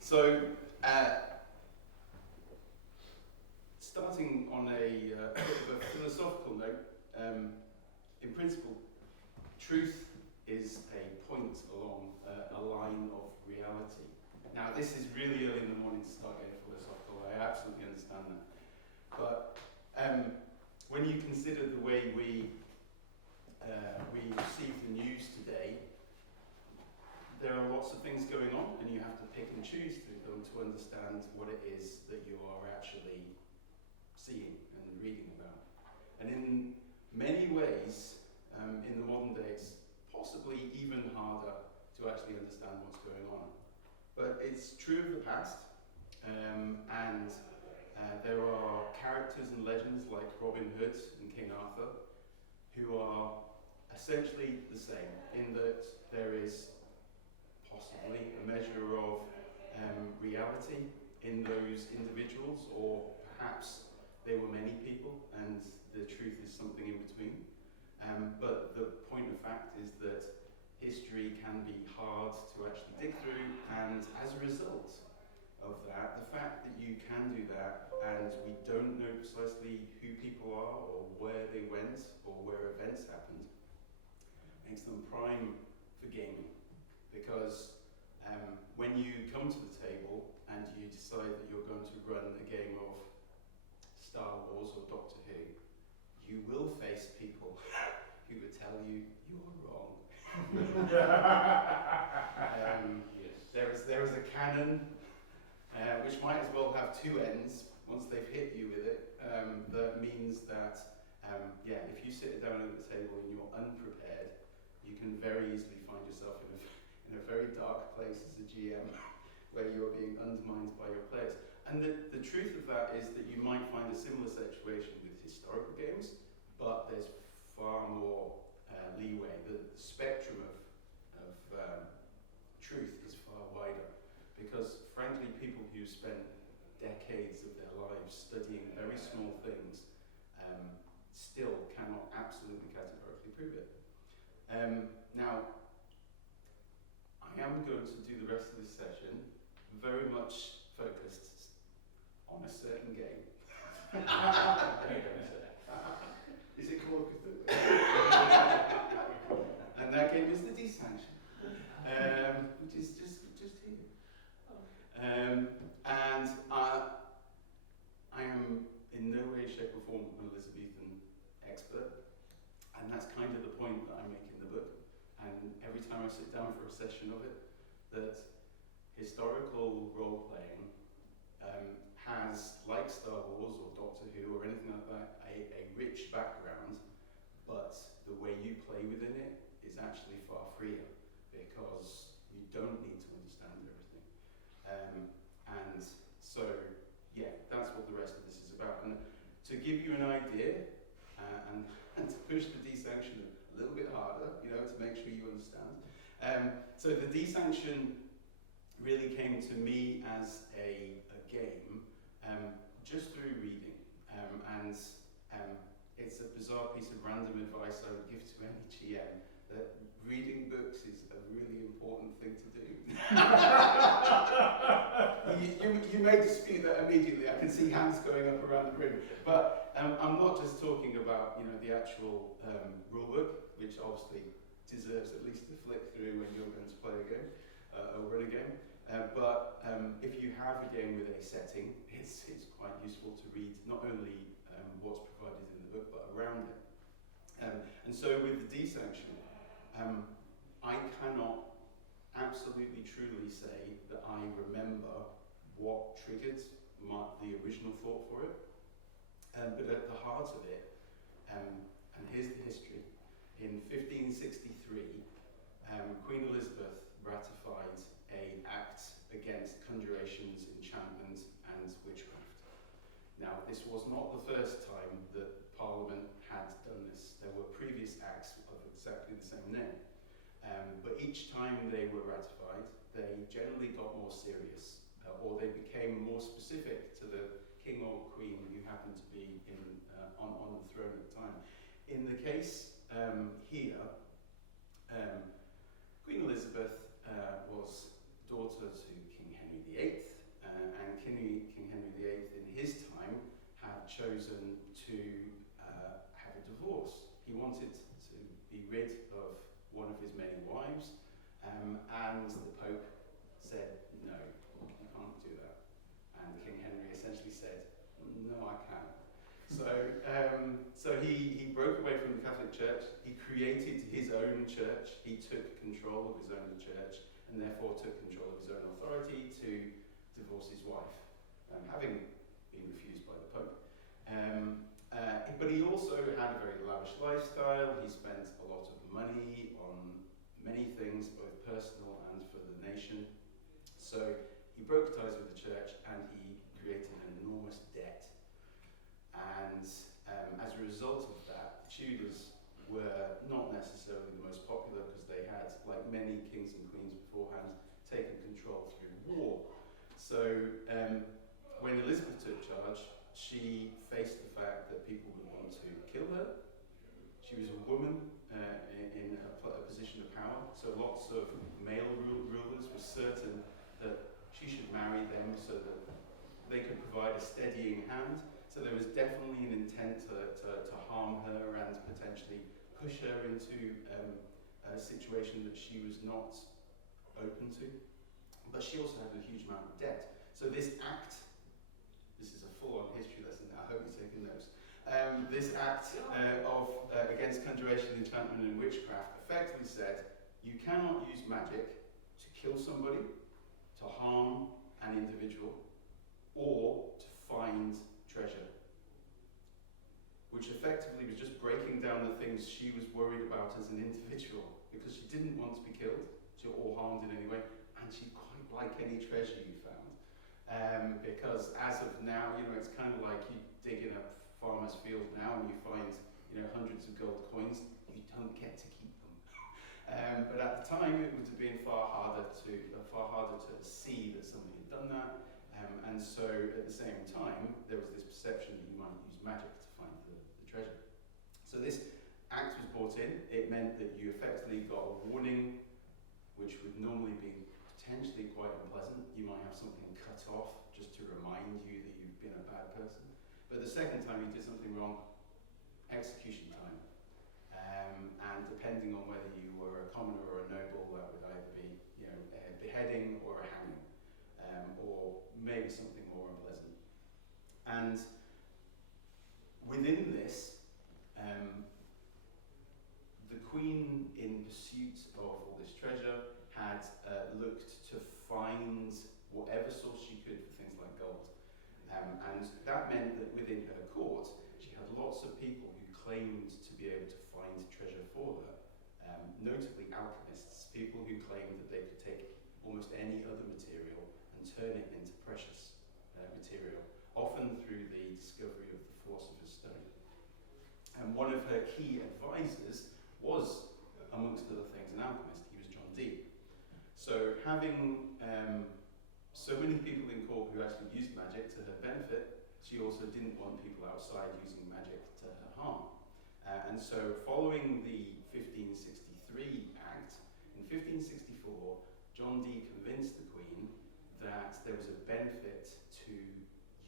So, starting on a bit of a philosophical note, in principle, truth is a point along a line of reality. Now, this is really early in the morning to start getting philosophical. I absolutely understand that. But when you consider the way we receive the news today, there are lots of things going on, and you have to pick and choose through them to understand what it is that you are actually seeing and reading about. And in many ways, in the modern days, possibly even harder to actually understand what's going on. But it's true of the past, and there are characters and legends like Robin Hood and King Arthur who are essentially the same, in that there is possibly a measure of reality in those individuals, or perhaps there were many people and the truth is something in between. But the point of fact is that history can be hard to actually dig through, and as a result of that, the fact that you can do that and we don't know precisely who people are or where they went or where events happened makes them prime for gaming. Because when you come to the table and you decide that you're going to run a game of Star Wars or Doctor Who, you will face people who would tell you you're wrong. There is a canon which might as well have two ends once they've hit you with it. That means that if you sit down at the table and you're unprepared, you can very easily find yourself in a very dark place as a GM, where you're being undermined by your players. And the truth of that is that you might find a similar situation with historical games, but there's far more leeway. The spectrum of truth is far wider, because frankly, people who spent decades of their lives studying very small things still cannot absolutely categorically prove it. Now, I am going to do the rest of this session very much focused on a certain game. Is it called Cthulhu? And that game is the Dee Sanction, which is just here. And I am in no way, shape or form an Elizabethan expert, and that's kind of the point that I make in the book. And every time I sit down for a session of it, that historical role-playing has, like Star Wars or Doctor Who or anything like that, a rich background, but the way you play within it is actually far freer, because you don't need to understand everything. And so, that's what the rest of this is about. And to give you an idea, and to push the Dee Sanction a little bit harder, to make sure you understand. So the Dee Sanction really came to me as a game, just through reading. And it's a bizarre piece of random advice I would give to any GM, that reading books is a really important thing to do. You may dispute that immediately. I can see hands going up around the room. But I'm not just talking about the actual rule book, which obviously deserves at least a flick through when you're going to play a game or run a game. But if you have a game with a setting, it's quite useful to read not only what's provided in the book, but around it. And so with the Dee Sanction, I cannot absolutely truly say that I remember what triggered the original thought for it. But at the heart of it, and here's the history, in 1563, Queen Elizabeth ratified an act against conjurations, enchantment, and witchcraft. Now, this was not the first time that Parliament had done this. There were previous acts of exactly the same name. But each time they were ratified, they generally got more serious, or they became more specific to the king or queen who happened to be on the throne at the time. In the case here, Queen Elizabeth was daughter to King Henry VIII in his time had chosen to have a divorce. He wanted to be rid of one of his many wives, and the Pope said, no, you can't do that. And King Henry essentially said, no, I can. So he broke away from the Catholic Church. He created his own church. He took control of his own church, and therefore took control of his own authority to divorce his wife, having been refused by the Pope. But he also had a very lavish lifestyle. He spent a lot of money on many things, both personal and for the nation. So he broke ties with the church, and he created an enormous debt. And as a result of that, the Tudors were not necessarily the most popular, because they had, like many kings and queens beforehand, taken control through war. So when Elizabeth took charge, she faced the fact that people would want to kill her. She was a woman in a position of power, so lots of male rulers were certain that she should marry them so that they could provide a steadying hand. So there was definitely an intent to harm her and potentially push her into a situation that she was not open to. But she also had a huge amount of debt. So this act, this is a full-on history lesson, I hope you're taking notes. This act against conjuration, enchantment and witchcraft effectively said, you cannot use magic to kill somebody, to harm an individual, or to find treasure. Which effectively was just breaking down the things she was worried about as an individual, because she didn't want to be killed or harmed in any way, and she quite liked any treasure you found. Because as of now, it's kind of like you dig in a farmer's field now and you find, hundreds of gold coins, you don't get to keep them. But at the time, it would have been far harder to see that somebody had done that. And so at the same time, there was this perception that you might use magic to find the treasure. So this act was brought in. It meant that you effectively got a warning, which would normally be potentially quite unpleasant. You might have something cut off just to remind you that you've been a bad person. But the second time you did something wrong, execution time. And depending on whether you were a commoner or a noble, that would either be a beheading or a hanging, or maybe something more unpleasant. And within this, the Queen, in pursuit of all this treasure, had looked to find whatever source she could for things like gold. And that meant that within her court, she had lots of people who claimed to be able to find treasure for her, notably alchemists, people who claimed that they could take almost any other material and turn it into precious material, often through the discovery of the philosopher's stone. And one of her key advisors was, amongst other things, an alchemist. He was John Dee. So having so many people in court who actually used magic to her benefit, she also didn't want people outside using magic to her harm. And so following the 1563 Act, in 1564, John Dee convinced the Queen that there was a benefit to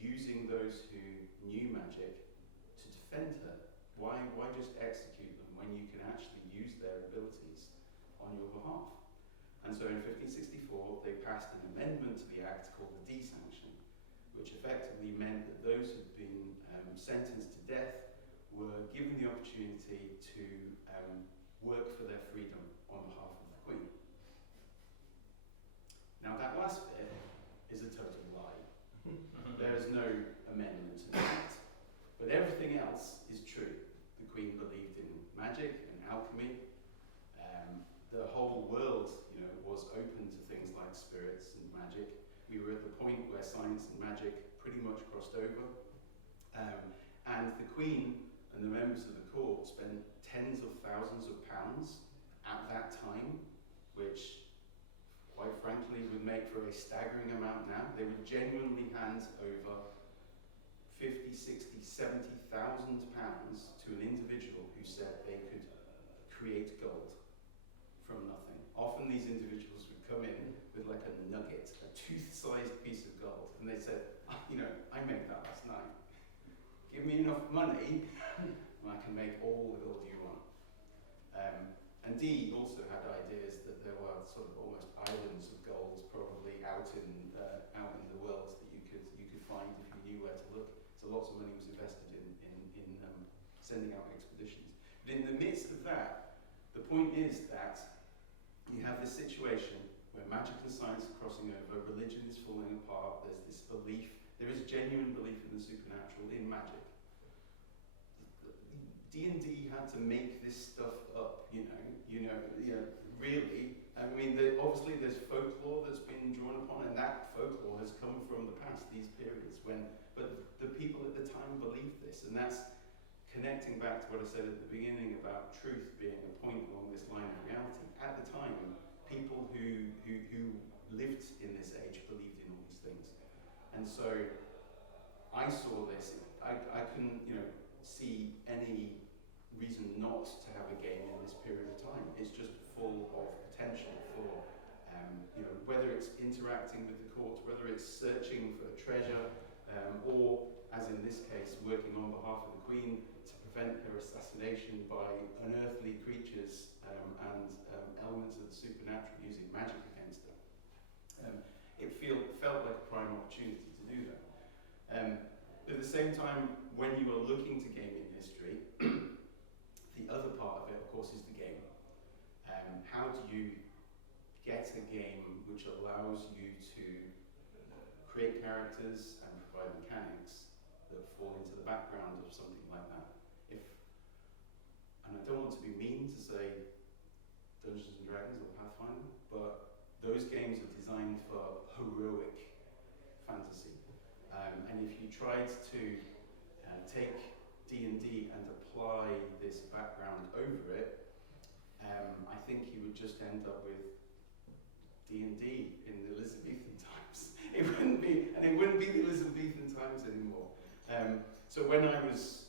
using those who knew magic to defend her. Why just execute them when you can actually use their abilities on your behalf? And so in 1564, they passed an amendment to the Act called the Dee Sanction, which effectively meant that those who'd been sentenced to death were given the opportunity to work for their freedom on behalf of the Queen. Now that last bit is a total lie. There is no amendment to the Act, but everything else is true. The Queen believed in magic and alchemy. The whole world, was open to things like spirits and magic. We were at the point where science and magic pretty much crossed over. And the Queen and the members of the court spent tens of thousands of pounds at that time, which, quite frankly, would make for a staggering amount now. They would genuinely hand over 50, 60, 70,000 pounds to an individual who said they could create gold from nothing. Often these individuals would come in with like a nugget, a tooth-sized piece of gold, and they said, made that last night. Give me enough money, and I can make all the gold you want. And Dee also had ideas that there were sort of almost islands of gold probably out in the world that you could find if you knew where to look. So lots of money was invested in sending out expeditions. But in the midst of that, the point is that you have this situation where magic and science are crossing over, religion is falling apart, there's this belief, there is genuine belief in the supernatural, in magic. D&D had to make this stuff up, really. I mean, obviously there's folklore that's been drawn upon, and that folklore has come from the past, these periods but the people at the time believed this, and that's connecting back to what I said at the beginning about truth being a point along this line of reality. At the time, people who lived in this age believed in all these things. And so I saw this, I couldn't, see any reason not to have a game in this period of time. It's just full of potential for, whether it's interacting with the court, whether it's searching for treasure, or, as in this case, working on behalf of the Queen to prevent her assassination by unearthly creatures and elements of the supernatural using magic against her. It felt like a prime opportunity to do that. At the same time, when you are looking to gaming history, the other part of it, of course, is the game. How do you get a game which allows you to create characters and provide mechanics that fall into the background of something like that? And I don't want to be mean to say Dungeons and Dragons or Pathfinder, but those games are designed for heroic fantasy. And if you tried to take D&D and apply this background over it, I think you would just end up with D&D in the Elizabethan times. It wouldn't be the Elizabethan times anymore. So when I was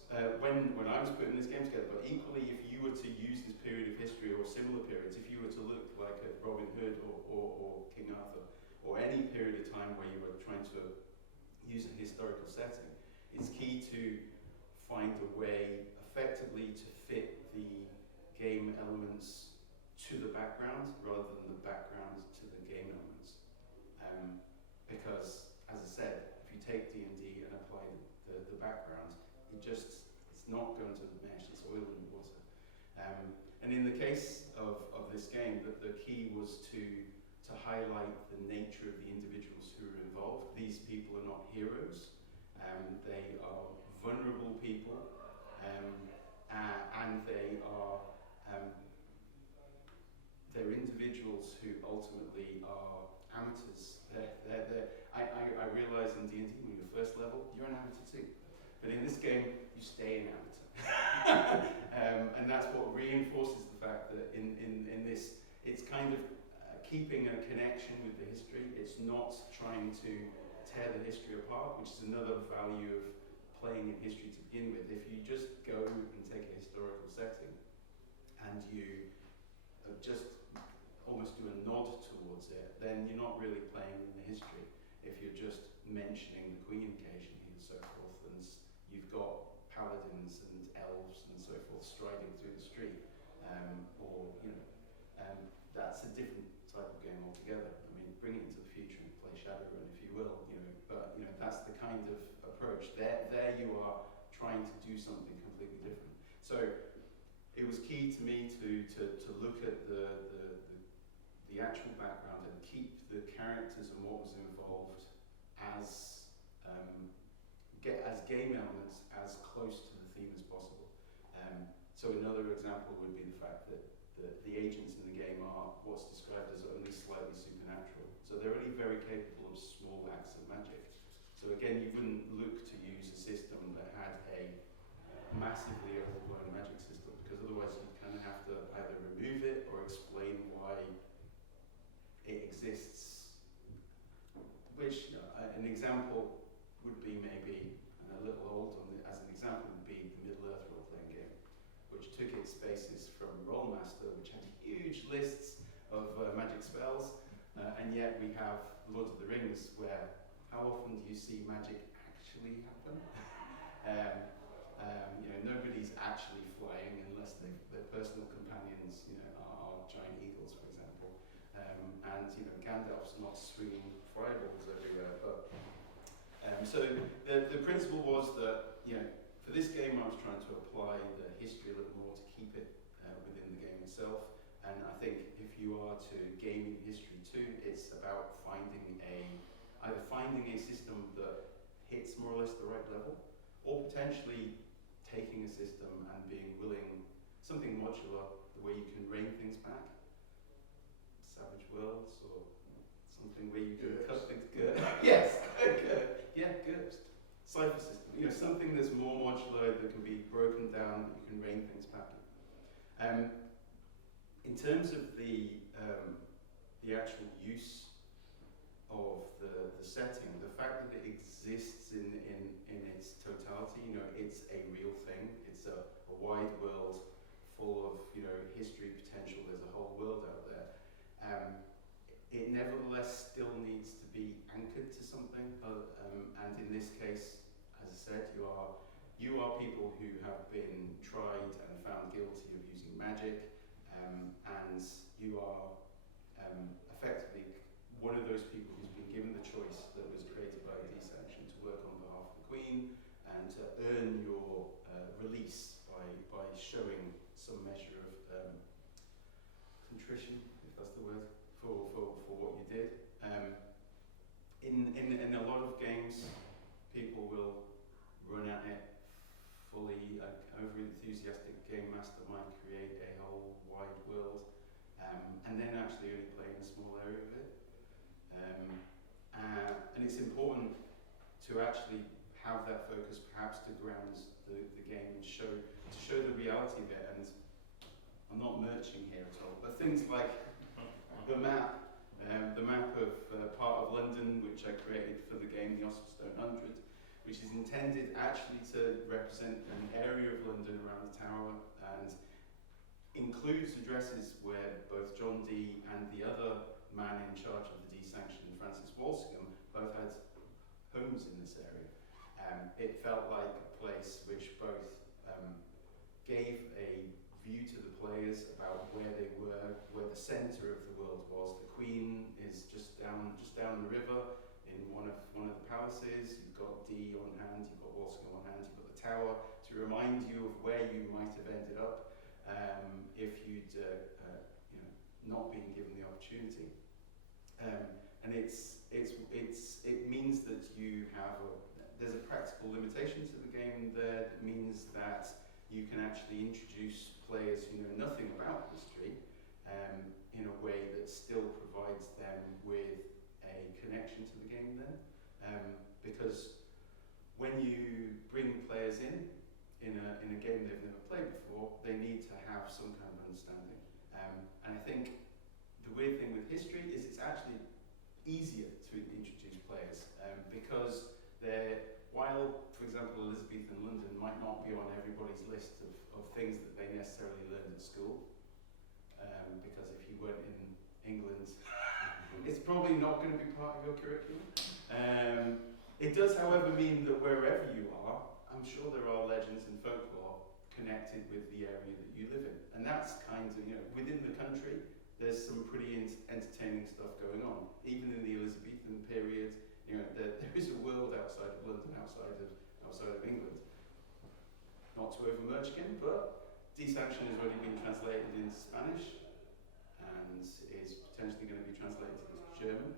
putting this game together, but equally, if you were to use this period of history or similar periods, if you were to look like at Robin Hood or King Arthur, or any period of time where you were trying to use a historical setting, it's key to find a way effectively to fit the game elements to the background rather than the background to the game elements. Because, as I said, if you take D&D and apply the background, it's not going to mesh, it's oil and water. And in the case of this game, the key was to highlight the nature of the individuals who are involved. These people are not heroes, they are vulnerable people, and they're individuals who ultimately are amateurs. I realise in D&D when you're first level, you're an amateur too. But in this game, you stay an amateur. And that's what reinforces the fact that in this, it's kind of keeping a connection with the history. It's not trying to tear the history apart, which is another value of playing in history to begin with. If you just go and take a historical setting and you just almost do a nod towards it, then you're not really playing in the history. If you're just mentioning the Queen occasionally and so forth, and you've got paladins and elves and so forth striding through the street, that's a different type of game altogether. I mean, bring it into the future and play Shadowrun if you will, but that's the kind of approach. There you are trying to do something completely different. So it was key to me to look at the actual background and keep the characters and what was involved as game elements as close to the theme as possible. So another example would be the fact that the agents in the game are what's described as only slightly supernatural. So they're only very capable of small acts of magic. So again, you wouldn't look to use a system that had a massively overblown magic system, because otherwise you'd kind of have to either remove it or explain why it exists. Which, an example would be maybe, and a little old as an example would be the Middle-earth role-playing game, which took its basis from Rollmaster, which had huge lists of magic spells, and yet we have Lord of the Rings, where how often do you see magic actually happen. Nobody's actually flying unless their personal companions, are giant eagles, for example. Gandalf's not swinging fireballs everywhere. But so the principle was that, for this game I was trying to apply the history a little more to keep it within the game itself. And I think if you are to gaming history too, it's about either finding a system that hits more or less the right level, or potentially taking a system and being willing, something modular, the way you can rein things back. Savage Worlds, or something where you can cut things. Yes, GURPS. Cipher system. Something that's more modular, that can be broken down, that you can rein things back. In terms of the actual use of the setting, the fact that it exists in its totality, it's a real thing. It's a wide world full of history potential. There's a whole world out there. It nevertheless still needs to be anchored to something, and in this case, as I said, you are people who have been tried and found guilty of using magic, and you are effectively one of those people who's been given the choice that was created by Dee Sanction to work on behalf of the Queen and to earn your release by showing some measure of contrition, if that's the word, for what you did. In a lot of games, people will run at it fully. Over-enthusiastic game master might create a whole wide world, and then actually only play in a small area of it. And it's important to actually have that focus, perhaps to ground the game and to show the reality of it. And I'm not merching here at all, but things like the map of part of London, which I created for the game, the Osselstone 100, which is intended actually to represent an area of London around the tower, and includes addresses where both John Dee and the other man in charge of the Dee Sanction, Francis Walsingham, both had homes in this area. It felt like a place which both gave a view to the players about where they were, where the centre of the world was. The Queen is just down the river in one of the palaces. You've got Dee on hand, you've got Walsingham on hand, you've got the tower to remind you of where you might have ended up if you'd not been given the opportunity. And it means that there's a practical limitation to the game there. That means that you can actually introduce players who know nothing about history in a way that still provides them with a connection to the game then. Because when you bring players in a game they've never played before, they need to have some kind of understanding. And I think the weird thing with history is it's actually easier to introduce players because while, for example, Elizabethan London might not be on everybody's list of things that they necessarily learned at school, because if you weren't in England, it's probably not going to be part of your curriculum. It does, however, mean that wherever you are, I'm sure there are legends and folklore connected with the area that you live in. And that's kind of, within the country, there's some pretty entertaining stuff going on. Even in the Elizabethan period, there is a world outside of London, outside of England. Not to overmerge again, but Dee Sanction has already been translated into Spanish and is potentially going to be translated into German.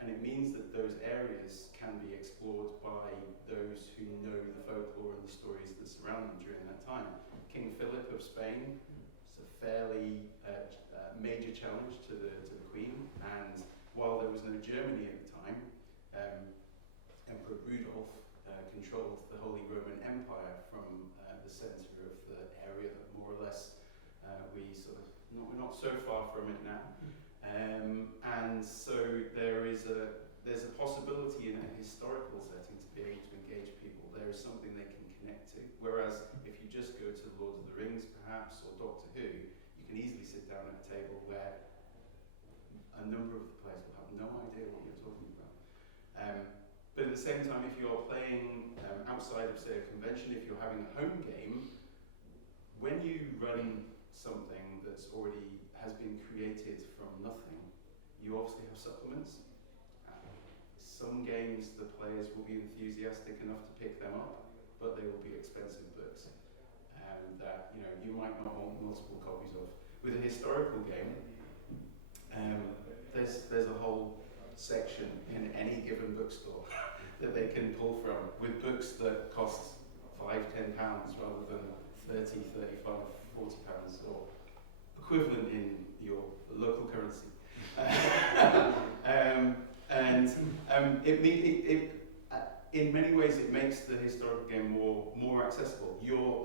And it means that those areas can be explored by those who know the folklore and the stories that surround them during that time. King Philip of Spain, it's a fairly major challenge to the Queen, and while there was no Germany at the time, Emperor Rudolf controlled the Holy Roman Empire from the centre of the area that more or less we're not so far from it now. And so there's a possibility in a historical setting to be able to engage people. There is something they can connect to. Whereas if you just go to Lord of the Rings, perhaps, or Doctor Who, you can easily sit down at a table where a number of the players will have no idea what you're talking about. But in at the same time, if you're playing outside of, say, a convention, if you're having a home game, when you run something that's already has been created from nothing, you obviously have supplements. Some games, the players will be enthusiastic enough to pick them up, but they will be expensive books that you might not want multiple copies of. With a historical game, there's a whole section in any given bookstore that they can pull from with books that cost £5–10 rather than 30, 35, 40 pounds or equivalent in your local currency. In many ways it makes the historical game more accessible.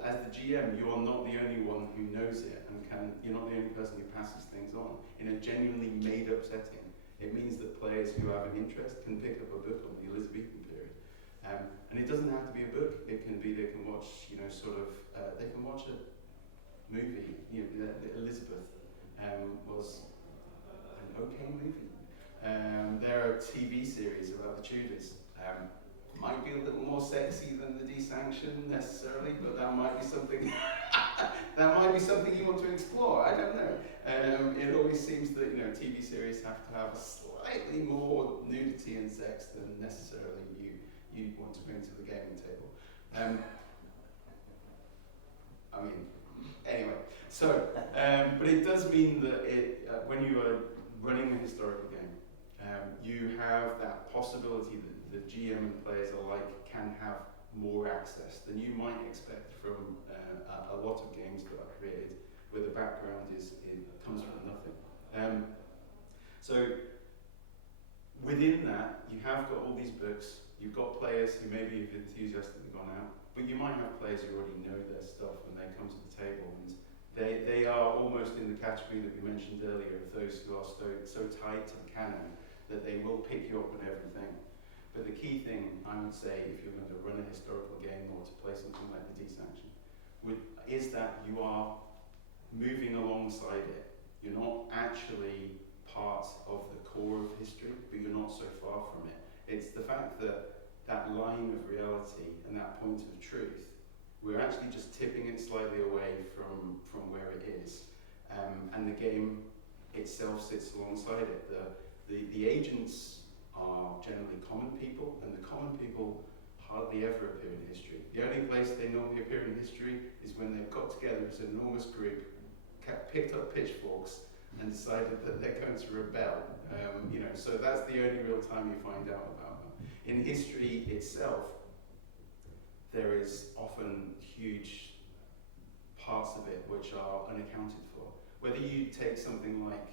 As the GM, you're not the only one who knows it and you're not the only person who passes things on in a genuinely made up setting. It means that players who have an interest can pick up a book on the Elizabethan period. And it doesn't have to be a book. It can be they can watch, they can watch a movie. Elizabeth was an okay movie. There are TV series about the Tudors. Might be a little more sexy than the Dee Sanction necessarily, but that might be something. That might be something you want to explore. I don't know. It always seems that TV series have to have slightly more nudity and sex than necessarily you want to bring to the gaming table. Anyway. So, but it does mean that when you are running a historical game, you have that possibility that the GM and players alike can have more access than you might expect from a lot of games that are created where the background comes from nothing. So within that, you have got all these books, you've got players who maybe have enthusiastically gone out, but you might have players who already know their stuff when they come to the table, and they are almost in the category that we mentioned earlier of those who are so tied to the canon that they will pick you up on everything. But the key thing, I would say, if you're going to run a historical game or to play something like the Dee Sanction, is that you are moving alongside it. You're not actually part of the core of history, but you're not so far from it. It's the fact that that line of reality and that point of truth, we're actually just tipping it slightly away from where it is. And the game itself sits alongside it. The agents are generally common people, and the common people hardly ever appear in history. The only place they normally appear in history is when they've got together as an enormous group, picked up pitchforks, and decided that they're going to rebel. So that's the only real time you find out about them. In history itself, there is often huge parts of it which are unaccounted for. Whether you take something like,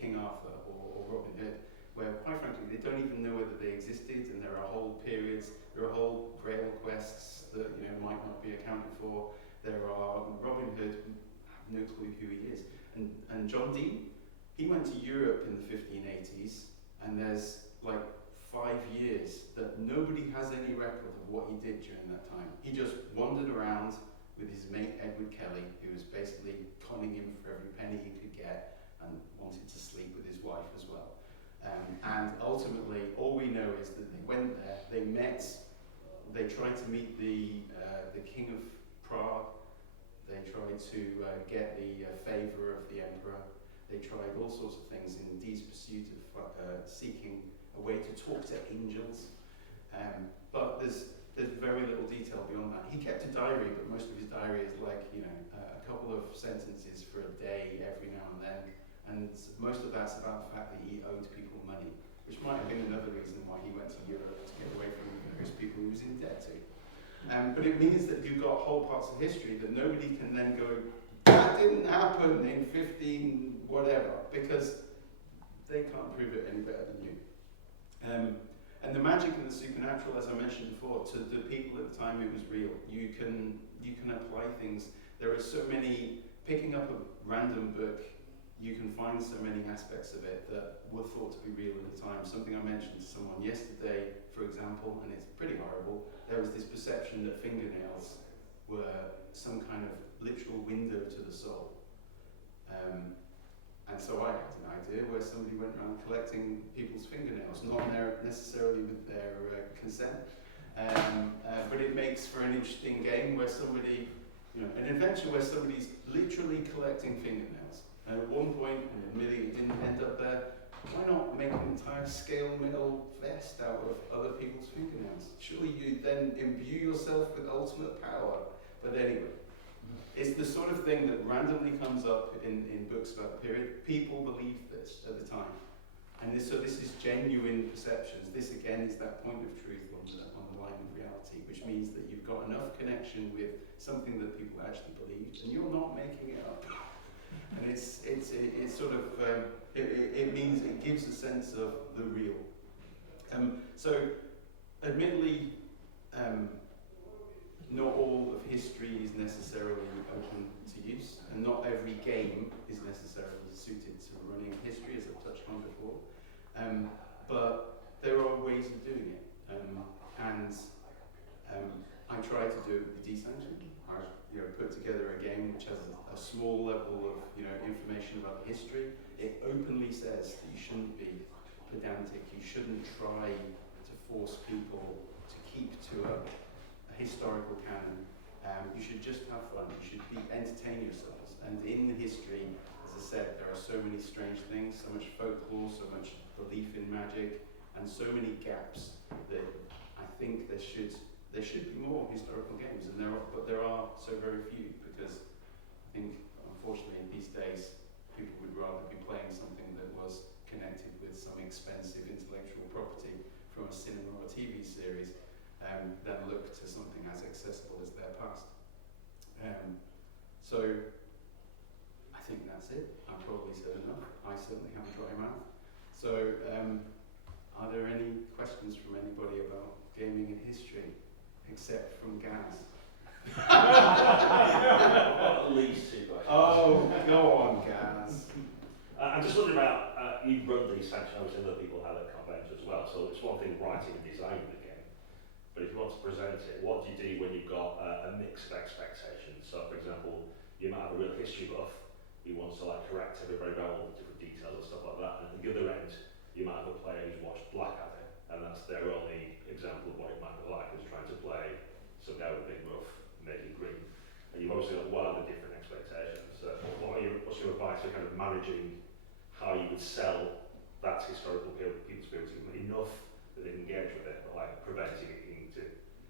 King Arthur or Robin Hood, where quite frankly they don't even know whether they existed, and there are whole periods, there are whole grail quests that might not be accounted for. There are Robin Hood, have no clue who he is, and John Dee, he went to Europe in the 1580s, and there's like 5 years that nobody has any record of what he did during that time. He just wandered around with his mate Edward Kelly, who was basically conning him for every penny he could get, and wanted to sleep with his wife as well. And ultimately, all we know is that they went there, they met, they tried to meet the King of Prague, they tried to get the favour of the Emperor, they tried all sorts of things in Dee's pursuit of seeking a way to talk to angels. But there's very little detail beyond that. He kept a diary, but most of his diary is like, a couple of sentences for a day every now and then. And most of that's about the fact that he owed people money, which might have been another reason why he went to Europe, to get away from various people he was in debt to. But it means that you've got whole parts of history that nobody can then go, that didn't happen in 15 whatever, because they can't prove it any better than you. And the magic and the supernatural, as I mentioned before, to the people at the time it was real. You can apply things. There are so many, picking up a random book, you can find so many aspects of it that were thought to be real at the time. Something I mentioned to someone yesterday, for example, and it's pretty horrible, there was this perception that fingernails were some kind of literal window to the soul. And so I had an idea where somebody went around collecting people's fingernails, not necessarily with their consent. But it makes for an interesting game where somebody, an adventure where somebody's literally collecting fingernails. And at one point, and admittedly it didn't end up there, why not make an entire scale metal vest out of other people's fingernails? Surely you then imbue yourself with ultimate power. But anyway, it's the sort of thing that randomly comes up in books about the period. People believed this at the time. And so this is genuine perceptions. This again is that point of truth on the line of reality, which means that you've got enough connection with something that people actually believed, and you're not making it up. And it's sort of, it means it gives a sense of the real. So admittedly, not all of history is necessarily open to use, and not every game is necessarily suited to running history, as I've touched on before. But there are ways of doing it, and I try to do it with Dee Sanction. I put together a game which has a small level of information about the history. It openly says that you shouldn't be pedantic. You shouldn't try to force people to keep to a historical canon. You should just have fun. You should entertain yourselves. And in the history, as I said, there are so many strange things, so much folklore, so much belief in magic, and so many gaps that I think there should be more historical games, but there are so very few, because I think unfortunately these days people would rather be playing something that was connected with some expensive intellectual property from a cinema or TV series than look to something as accessible as their past. So I think that's it. I've probably said enough. I certainly have a dry mouth. So are there any questions from anybody about gaming and history, except from Gaz? At least two questions. Oh, go on, Gaz. I'm just wondering about, you run Dee Sanction, obviously other people have at convention as well, so it's one thing writing and designing the game, but if you want to present it, what do you do when you've got a mix of expectations? So for example, you might have a real history buff who wants to correct everybody around all the different details and stuff like that, and at the other end, you might have a player who's watched Blackadder, and that's their only example of what it might be like, is trying to play some guy with a big ruff, make it green. And you've obviously got wildly different expectations. So what's your advice for kind of managing how you would sell that historical people's ability enough that they can engage with it, but preventing it into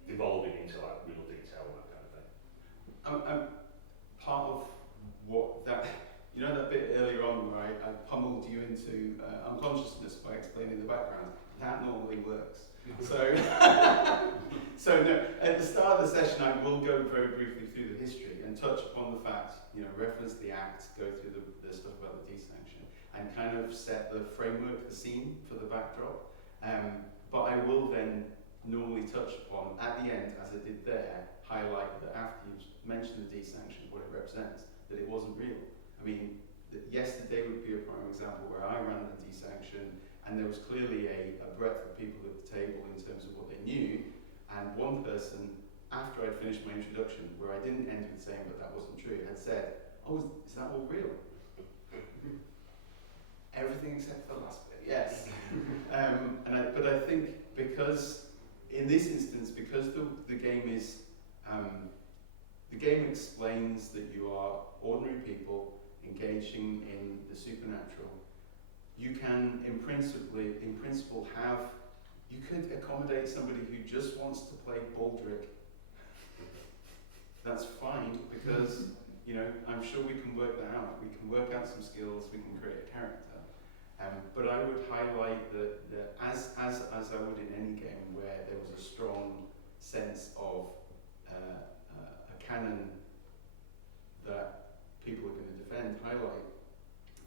devolving into real detail and that kind of thing? Part of what that, that bit earlier on where I pummeled you into unconsciousness by explaining the background, that normally works. So no, at the start of the session I will go very briefly through the history and touch upon the fact, reference the act, go through the stuff about the Dee Sanction, and kind of set the framework, the scene for the backdrop. But I will then normally touch upon, at the end, as I did there, highlight that after you've mentioned the Dee Sanction, what it represents, that it wasn't real. I mean, yesterday would be a prime example where I ran the Dee Sanction, and there was clearly a breadth of people at the table in terms of what they knew, and one person, after I'd finished my introduction, where I didn't end with saying that wasn't true, had said, "Oh, is that all real?" Everything except the last bit, yes. But I think because, in this instance, because the game is, the game explains that you are ordinary people engaging in the supernatural, you can, in principle, you could accommodate somebody who just wants to play Baldric. That's fine, because, I'm sure we can work that out. We can work out some skills, we can create a character. But I would highlight that as I would in any game where there was a strong sense of a canon that people are going to defend, highlight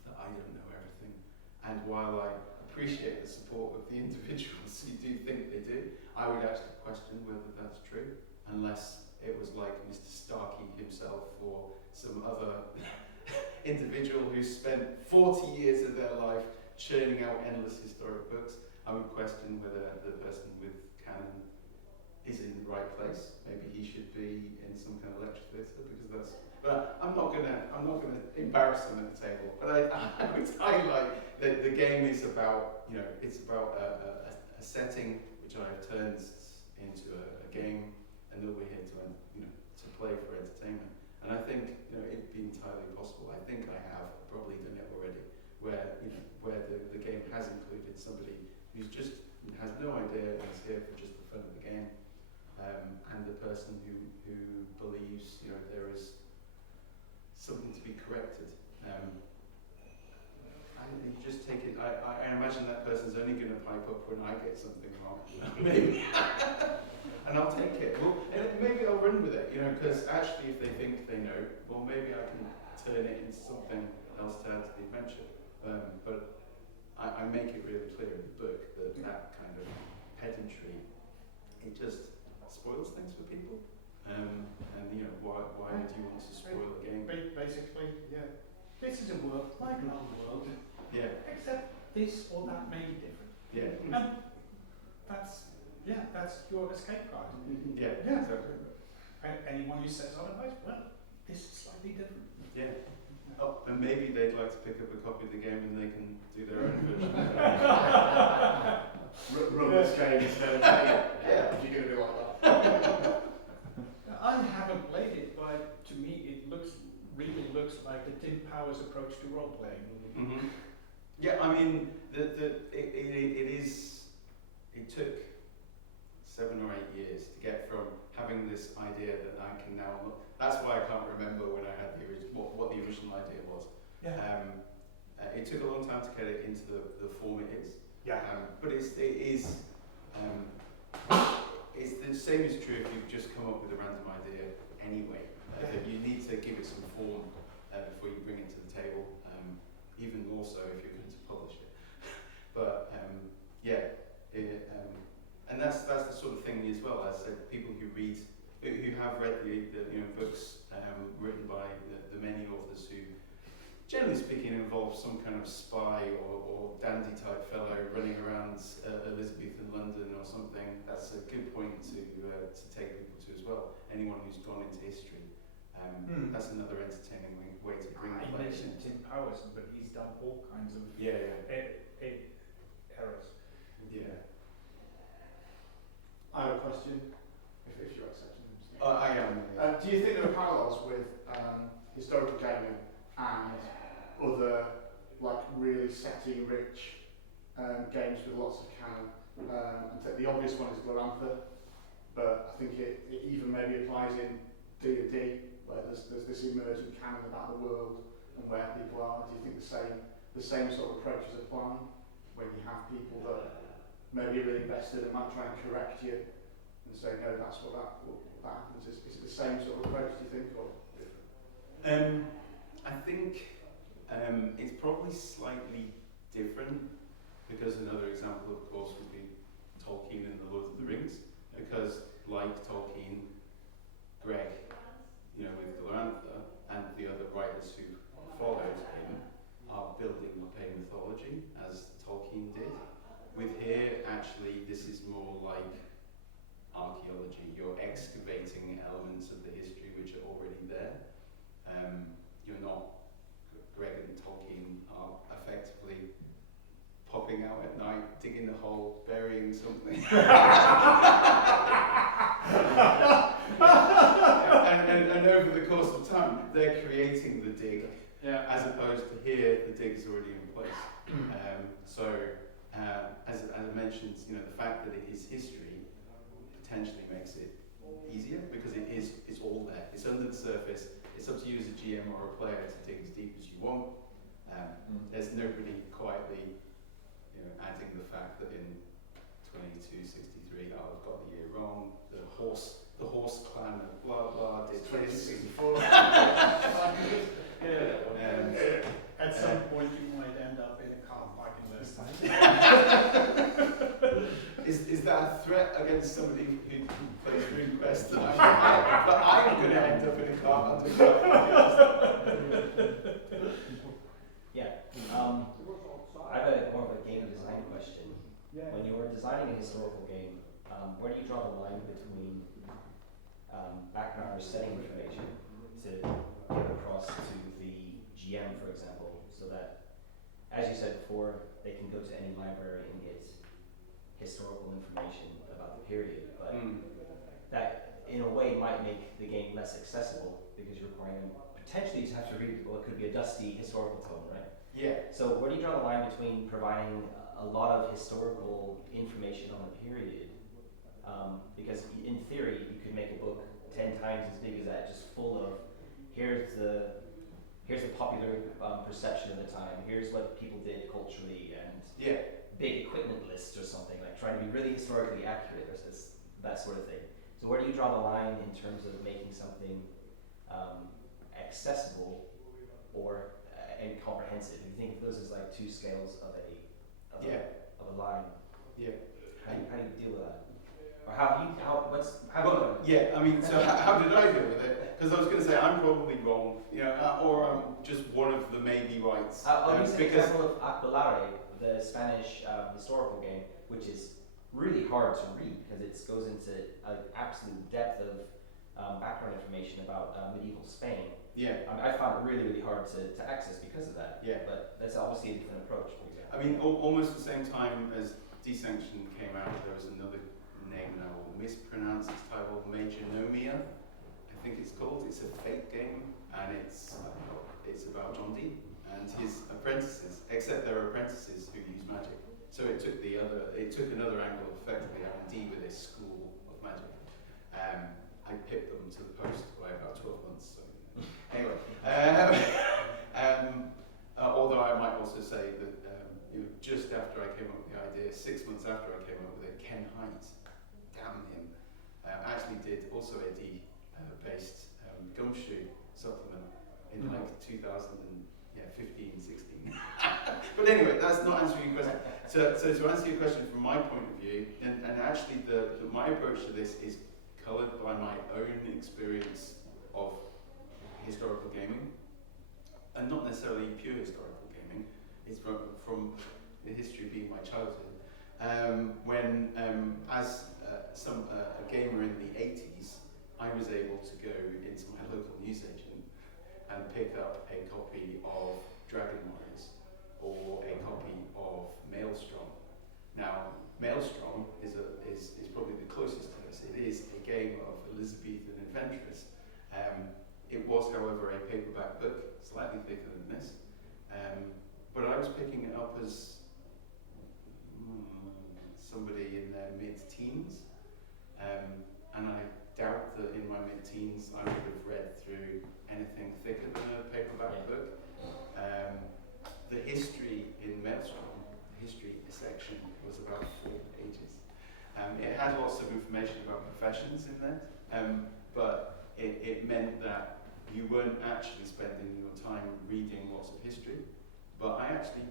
that I don't know everything. And while I appreciate the support of the individuals who do think they do, I would actually question whether that's true, unless it was like Mr. Starkey himself or some other individual who spent 40 years of their life churning out endless historic books. I would question whether the person with canon is in the right place. Maybe he should be in some kind of lecture theatre, because that's. But I'm not gonna embarrass him at the table. But I would highlight that the game is about, it's about a setting which I have turned into a game, and that we're here to play for entertainment. And I think it'd be entirely possible. I think I have probably done it already, where the game has included somebody who's just has no idea and is here for just the fun of the game, and the person who believes there is something to be corrected. And you just take it. I imagine that person's only going to pipe up when I get something wrong, maybe. And I'll take it. Well, and maybe I'll run with it, because actually, if they think they know, well, maybe I can turn it into something else to add to the adventure. But I make it really clear in the book that kind of pedantry, it just spoils things for people. And why would you want to spoil a game? Basically, yeah. This is a world like another world. Yeah. Except this or that may be different. Yeah. And that's your escape card. Yeah. Yeah. Exactly. And anyone who says otherwise, well, this is slightly different. Yeah. Oh, and maybe they'd like to pick up a copy of the game and they can do their own version. Run this game instead of playing it. Yeah. If you're going to be like that. I haven't played it, but to me it really looks like the Tim Powers approach to role playing. Mm-hmm. Yeah, I mean, it took 7 or 8 years to get from having this idea that I can now look. That's why I can't remember when I had what the original idea was. Yeah. It took a long time to get it into the form it is. Yeah. But it's the same is true if you've just come up with a random idea anyway. That you need to give it some form before you bring it to the table. Even more so if you're going to publish it. But and that's the sort of thing as well. As I said, people who have read the books written by the many authors who, generally speaking, involve some kind of spy or dandy type fellow running around Elizabethan London or something. That's a good point to take people to as well. Anyone who's gone into history, that's another entertaining way to bring the I players in. mentioned Tim Powers, but he's done all kinds of errors. Yeah. I have a question, if you're accepting them. I am. Do you think there are parallels with historical gaming and other really setting-rich games with lots of canon? And the obvious one is Glorantha, but I think it even maybe applies in D&D, where there's this emergent canon about the world and where people are. Do you think the same sort of approaches apply when you have people that maybe are really invested and might try and correct you and say, no, that's what happens? Is it the same sort of approach, do you think, or different? I think it's probably slightly different, because another example, of course, would be Tolkien and the Lord of the Rings, because like Tolkien, Greg, with Glorantha, and the other writers who followed him are building up a mythology, as Tolkien did. With here, actually, this is more like archaeology. You're excavating elements of the history which are already there. You're not, Greg and Tolkien are effectively popping out at night, digging a hole, burying something. and over the course of time, they're creating the dig, as opposed to here, the dig's already in place. As I mentioned, the fact that it is history potentially makes it easier, because it's all there. It's under the surface. It's up to you as a GM or a player to dig as deep as you want. There's nobody quietly, adding the fact that in 2263, I've got the year wrong. The horse clan of blah blah did 2264. At some point, you might end up in a car park in those times. Is that a threat against somebody who plays Green Quest? But I'm going to end up in a car park. Yeah. I have more of a game design question. When you were designing a historical game, where do you draw the line between background or setting information to get across to the GM, for example, so that, as you said before, they can go to any library and get historical information about the period, but that in a way might make the game less accessible because you're requiring them potentially to have to read what could be a dusty historical tome, right? Yeah. So where do you draw the line between providing a lot of historical information on the period? Because in theory, you could make a book 10 times as big as that, just full of here's the popular perception of the time, here's what people did culturally, and big equipment lists or something, like trying to be really historically accurate or that sort of thing. So where do you draw the line in terms of making something accessible or and comprehensive? If you think of those as like two scales of a line, how do you deal with that? Or how do you I mean, so how did I deal with it? Because I was going to say I'm probably wrong, or I'm just one of the maybe rights. I'll use an example of Aquelarre, the Spanish historical game, which is really hard to read because it goes into an absolute depth of background information about medieval Spain. I found it really, really hard to access because of that. But that's obviously a different approach. For example. I mean, almost the same time as Dee Sanction came out, there was another name, and I will mispronounce its title, Majonomia, I think it's called. It's a fake game, and it's about John Dee and his apprentices, except there are apprentices who use magic. So it took another angle effectively out of Dee with his school of magic. I pipped them to the post by about 12 months. So anyway, although I might also say that just after I came up with the idea, 6 months after I came up with it, Ken Hite, damn him, actually did also a Dee-based gumshoe supplement in like 2015, 16. But anyway, that's not answering your question. So to answer your question from my point of view, and actually my approach to this is coloured by my own experience of historical gaming, and not necessarily pure historical gaming. It's from the history being my childhood. When as a gamer in the 80s, I was able to go into my local newsagent and pick up a copy of Dragon Warriors or a copy of Maelstrom. Now, Maelstrom is probably the closest to this. It is a game of Elizabethan adventurers. It was, however, a paperback book, slightly thicker than this. But I was picking it up as somebody in their mid-teens, and I doubt that in my mid-teens I would have read through anything thicker than a paperback book. The history in Maelstrom, the history section, was about 4 pages. It had lots of information about professions in there, but it meant that you weren't actually spending your time reading lots of history. But I actually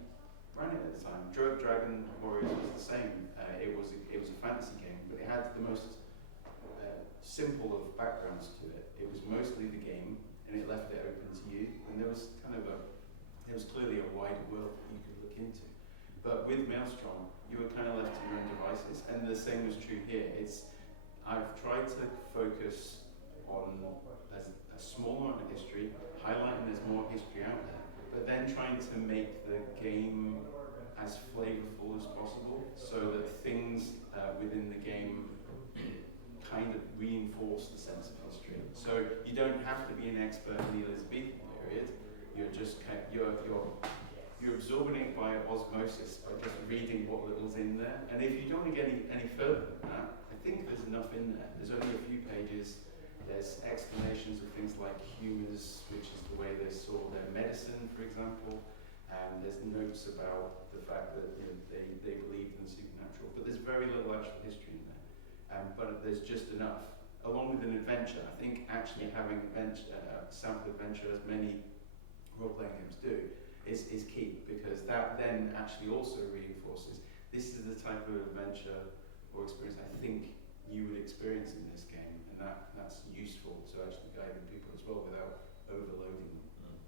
ran it at the time. Dragon Warriors was the same. It was a fantasy game, but it had the most simple of backgrounds to it. It was mostly the game, and it left it open to you. And there was clearly a wider world that you could look into. But with Maelstrom, you were kind of left to your own devices, and the same was true here. I've tried to focus on a small amount of history, highlighting there's more history out there, but then trying to make the game as flavorful as possible, so that things within the game kind of reinforce the sense of history. So you don't have to be an expert in the Elizabethan period. You're just you're absorbing it by osmosis, by just reading what little's in there. And if you don't want to get any further than that, I think there's enough in there. There's only a few pages. There's explanations of things like humours, which is the way they saw their medicine, for example. There's notes about the fact that they believed in the supernatural, but there's very little actual history in there. But there's just enough. Along with an adventure, I think actually having sample adventure, as many role-playing games do, is key, because that then actually also reinforces this is the type of adventure or experience I think you would experience in this game, and that's useful to actually guiding people as well without overloading them.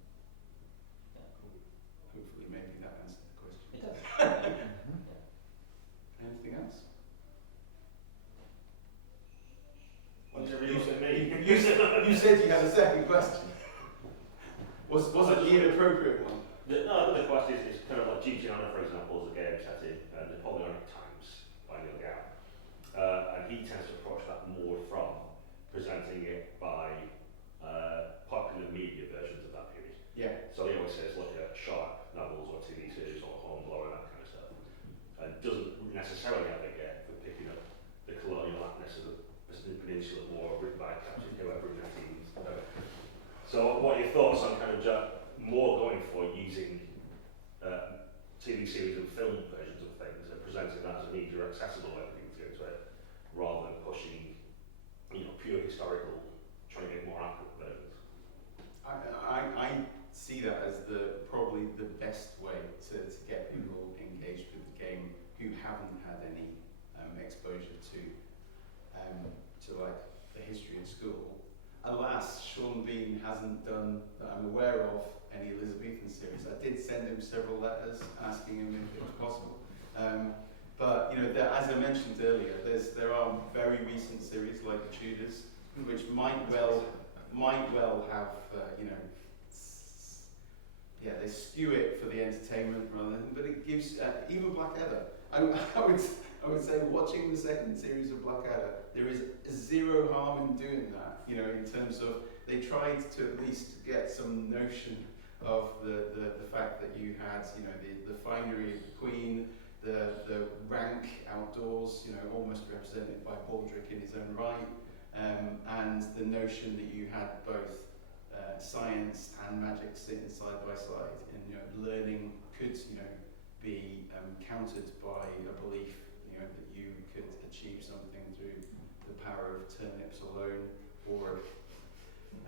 Hopefully maybe that answered the question. It does. Anything else? said you had a second question. Was it the inappropriate one? No, the question is kind of like Duty Honor, for example, is a game set in Napoleonic times by Neil Gaiman. And he tends to approach that more from presenting it by popular media versions of that period. Yeah. So he always says, look at sharp novels or TV series or Hornblower and that kind of stuff. And doesn't necessarily advocate for picking up the colonial aptness of the Peninsular War written by Captain whoever in 19. So what are your thoughts on kind of more going for using TV series and film versions of things and presenting that as an easier accessible way for people to get into it, rather than pushing, pure historical, trying to get more accurate versions? I see that as probably the best way to get people engaged with the game who haven't had any exposure to like the history of school. Alas, Sean Bean hasn't done, that I'm aware of, any Elizabethan series. I did send him several letters asking him if it was possible. But as I mentioned earlier, there are very recent series like the Tudors, which might well have they skew it for the entertainment rather than, but it gives even Blackadder. I would say watching the second series of Blackadder, there is zero harm in doing that. In terms of they tried to at least get some notion of the fact that you had the finery of the Queen, the rank outdoors, almost represented by Baldric in his own right, and the notion that you had both science and magic sitting side by side, and learning could be countered by a belief that you could achieve something through the power of turnips alone,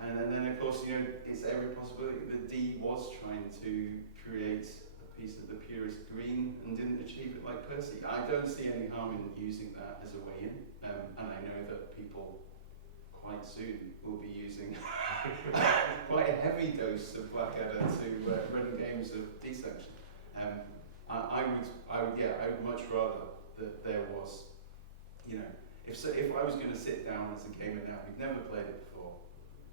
and then of course it's every possibility that Dee was trying to create a piece of the purest green and didn't achieve it like Percy. I don't see any harm in using that as a way in, and I know that people quite soon will be using quite a heavy dose of Blackadder to run games of Dee Sanction. I would much rather that there was, if I was going to sit down as a gamer now who'd never played it before,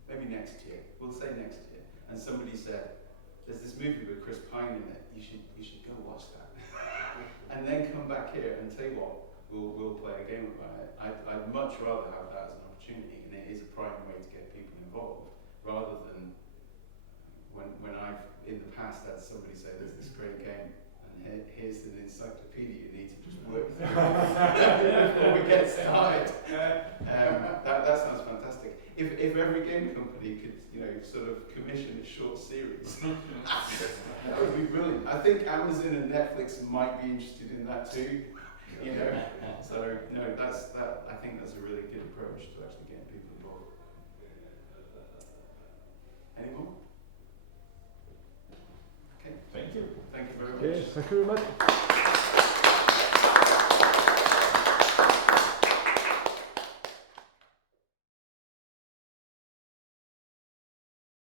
maybe next year, we'll say next year, and somebody said, there's this movie with Chris Pine in it, you should go watch that. And then come back here and tell you what, we'll play a game about it. I'd much rather have that as an opportunity, and it is a prime way to get people involved, rather than when I've in the past had somebody say there's this great game and here's an encyclopedia you need to just work through before we get started. That sounds fantastic. If every game company could sort of commission a short series, that would be brilliant. I think Amazon and Netflix might be interested in that too. So no, I think that's a really good approach to actually getting people involved. Any more? Okay. Thank you. Thank you very much. Okay, thank you very much.